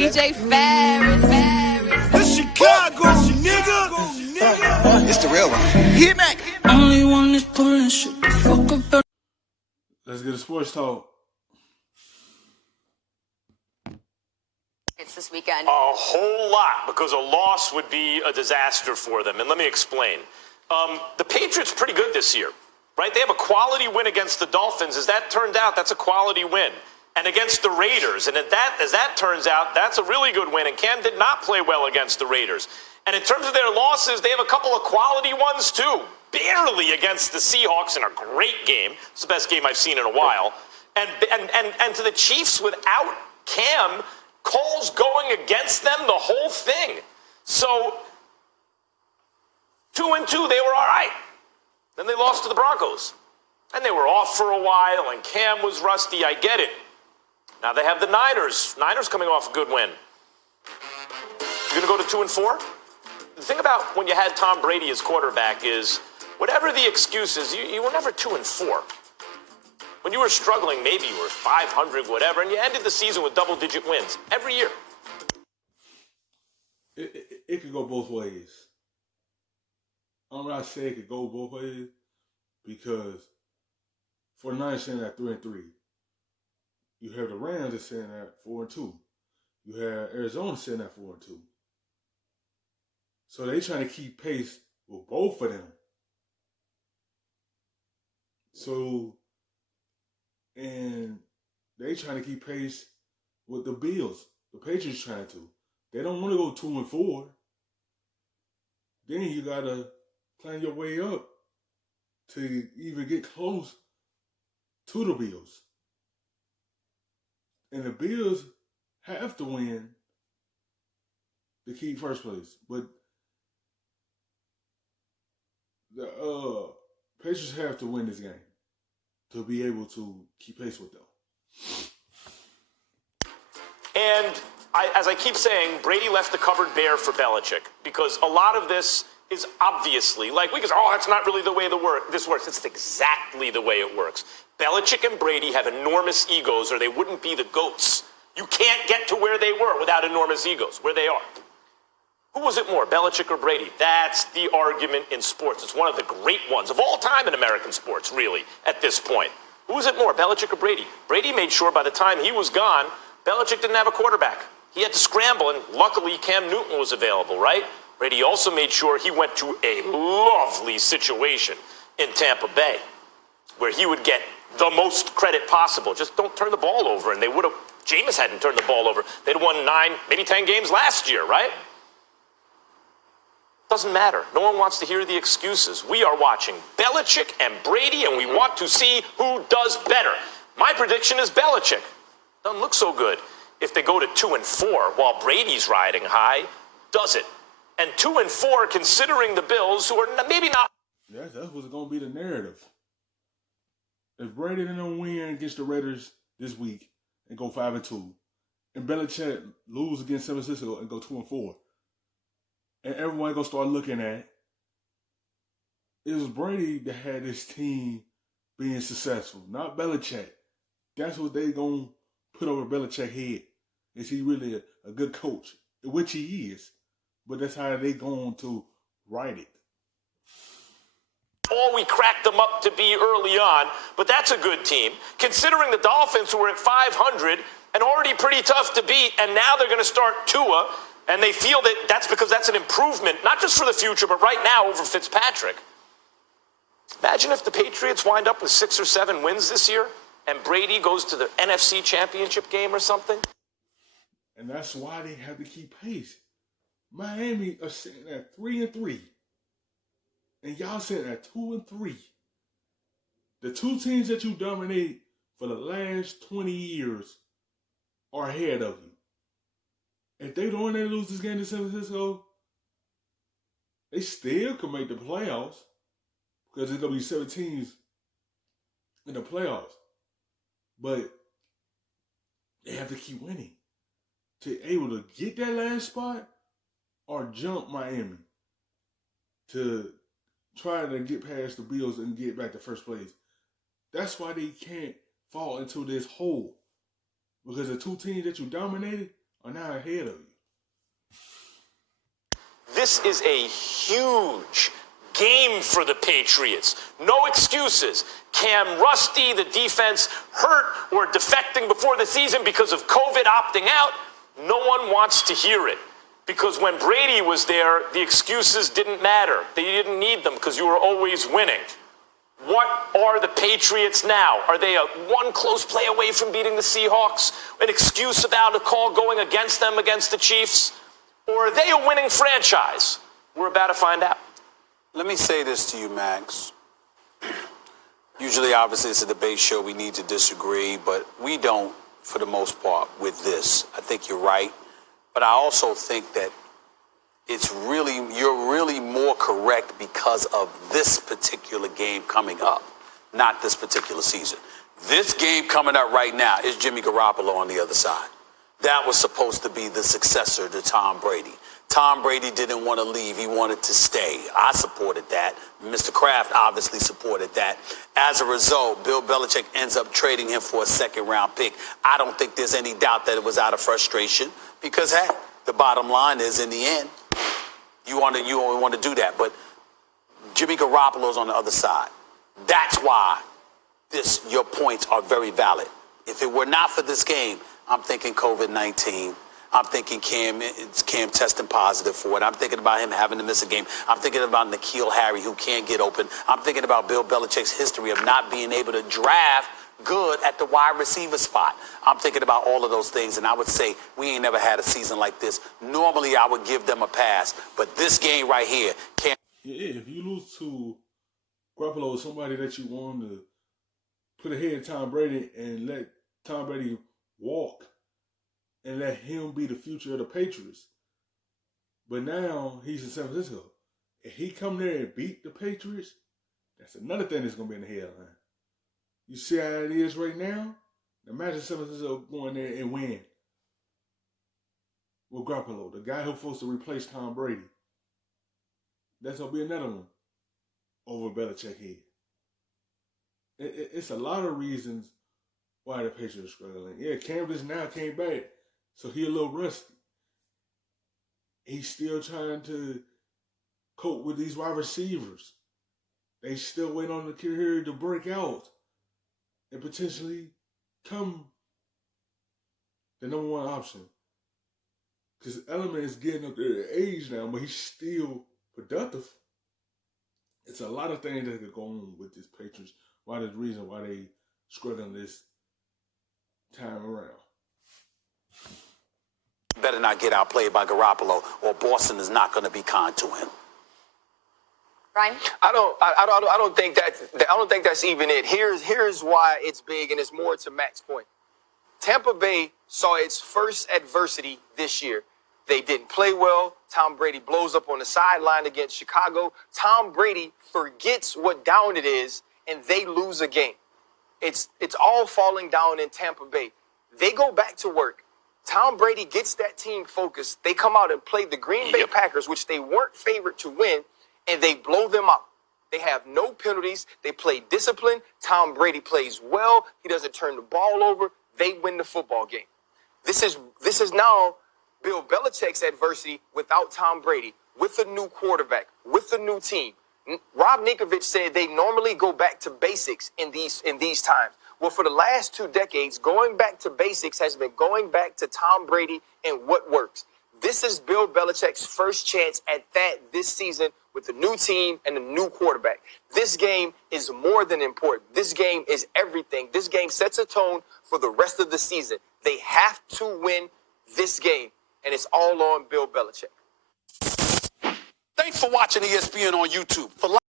DJ Ferris. The Chicago, nigga. It's the real one. Hit me. Only one is pulling shit the fuck up. Let's get a sports talk. It's this weekend. A whole lot, because a loss would be a disaster for them. And let me explain. The Patriots pretty good this year, right? They have a quality win against the Dolphins. As that turned out, that's a quality win. And against the Raiders. And as that turns out, that's a really good win. And Cam did not play well against the Raiders. And in terms of their losses, they have a couple of quality ones, too. Barely against the Seahawks in a great game. It's the best game I've seen in a while. And to the Chiefs without Cam, calls going against them the whole thing. So 2-2, they were all right. Then they lost to the Broncos. And they were off for a while, and Cam was rusty. I get it. Now they have the Niners. Niners coming off a good win. You're going to go to 2-4? The thing about when you had Tom Brady as quarterback is, whatever the excuses, you were never 2-4. When you were struggling, maybe you were 500, whatever, and you ended the season with double-digit wins every year. It could go both ways. I'm not saying it could go both ways because for the Niners sitting at 3-3, you have the Rams that's sitting at 4-2. You have Arizona sitting at 4-2. So they trying to keep pace with both of them. So, and they trying to keep pace with the Bills. The Patriots trying to. They don't want to go 2-4. Then you gotta climb your way up to even get close to the Bills. And the Bills have to win to keep first place. But the Patriots have to win this game to be able to keep pace with them. And as I keep saying, Brady left the cupboard bare for Belichick because a lot of this is obviously, like, we can say, oh, that's not really the way this works. It's exactly the way it works. Belichick and Brady have enormous egos or they wouldn't be the GOATs. You can't get to where they were without enormous egos, where they are. Who was it more, Belichick or Brady? That's the argument in sports. It's one of the great ones of all time in American sports, really, at this point. Who was it more, Belichick or Brady? Brady made sure by the time he was gone, Belichick didn't have a quarterback. He had to scramble, and luckily Cam Newton was available, right? Brady also made sure he went to a lovely situation in Tampa Bay where he would get the most credit possible. Just don't turn the ball over, and they would have, Jameis hadn't turned the ball over. They'd won 9, maybe 10 games last year, right? Doesn't matter. No one wants to hear the excuses. We are watching Belichick and Brady, and we want to see who does better. My prediction is Belichick. Doesn't look so good. If they go to 2-4 while Brady's riding high, does it? And 2-4, considering the Bills, who are maybe not. Yeah, that's what's going to be the narrative. If Brady didn't win against the Raiders this week and go 5-2, and Belichick lose against San Francisco and go 2-4, and everyone gonna start looking at it was Brady that had this team being successful, not Belichick. That's what they gonna put over Belichick's head. Is he really a good coach? Which he is. But that's how they going to write it. All we cracked them up to be early on, but that's a good team. Considering the Dolphins, who were at 500 and already pretty tough to beat, and now they're going to start Tua, and they feel that that's because that's an improvement, not just for the future, but right now over Fitzpatrick. Imagine if the Patriots wind up with 6 or 7 wins this year, and Brady goes to the NFC Championship game or something. And that's why they have to keep pace. Miami are sitting at 3-3. And y'all sitting at 2-3. The two teams that you dominate for the last 20 years are ahead of you. If they don't lose this game to San Francisco, they still can make the playoffs because there's going to be 7 teams in the playoffs. But they have to keep winning to able to get that last spot or jump Miami to try to get past the Bills and get back to first place. That's why they can't fall into this hole. Because the two teams that you dominated are now ahead of you. This is a huge game for the Patriots. No excuses. Cam Rusty, the defense, hurt or defecting before the season because of COVID opting out. No one wants to hear it. Because when Brady was there, the excuses didn't matter. They didn't need them because you were always winning. What are the Patriots now? Are they a one close play away from beating the Seahawks? An excuse about a call going against them against the Chiefs? Or are they a winning franchise? We're about to find out. Let me say this to you, Max. Usually, obviously, it's a debate show. We need to disagree, but we don't, for the most part, with this. I think you're right. But I also think that you're really more correct because of this particular game coming up, not this particular season. This game coming up right now is Jimmy Garoppolo on the other side. That was supposed to be the successor to Tom Brady. Tom Brady didn't want to leave. He wanted to stay. I supported that. Mr. Kraft obviously supported that. As a result, Bill Belichick ends up trading him for a second-round pick. I don't think there's any doubt that it was out of frustration because, hey, the bottom line is, in the end, you only want to do that. But Jimmy Garoppolo's on the other side. That's why your points are very valid. If it were not for this game, I'm thinking COVID-19. I'm thinking Cam testing positive for it. I'm thinking about him having to miss a game. I'm thinking about N'Keal Harry, who can't get open. I'm thinking about Bill Belichick's history of not being able to draft good at the wide receiver spot. I'm thinking about all of those things, and I would say we ain't never had a season like this. Normally, I would give them a pass, but this game right here can't. Yeah, if you lose to Garoppolo, somebody that you want to put ahead of Tom Brady and let Tom Brady walk and let him be the future of the Patriots. But now he's in San Francisco. If he come there and beat the Patriots, that's another thing that's going to be in the headline. You see how it is right now? Imagine San Francisco going there and win with Garoppolo, the guy who's supposed to replace Tom Brady. That's going to be another one over Belichick here. It's a lot of reasons why the Patriots are struggling. Yeah, Canvas now came back, so he a little rusty. He's still trying to cope with these wide receivers. They still wait on the career to break out and potentially come the number one option. Because Element is getting up there at age now, but he's still productive. It's a lot of things that could go on with this Patriots. Why the reason why they struggling this time around. Better not get outplayed by Garoppolo, or Boston is not going to be kind to him. Ryan? I don't think that's even it. Here's why it's big, and it's more to Mac's point. Tampa Bay saw its first adversity this year. They didn't play well. Tom Brady blows up on the sideline against Chicago. Tom Brady forgets what down it is, and they lose a game. It's all falling down in Tampa Bay. They go back to work. Tom Brady gets that team focused. They come out and play the Green Bay Packers, which they weren't favored to win, and they blow them out. They have no penalties. They play discipline. Tom Brady plays well. He doesn't turn the ball over. They win the football game. This is now Bill Belichick's adversity without Tom Brady, with a new quarterback, with a new team. Rob Ninkovich said they normally go back to basics in these times. Well, for the last 2 decades, going back to basics has been going back to Tom Brady and what works. This is Bill Belichick's first chance at that this season with a new team and a new quarterback. This game is more than important. This game is everything. This game sets a tone for the rest of the season. They have to win this game, and it's all on Bill Belichick. Thanks for watching ESPN on YouTube. For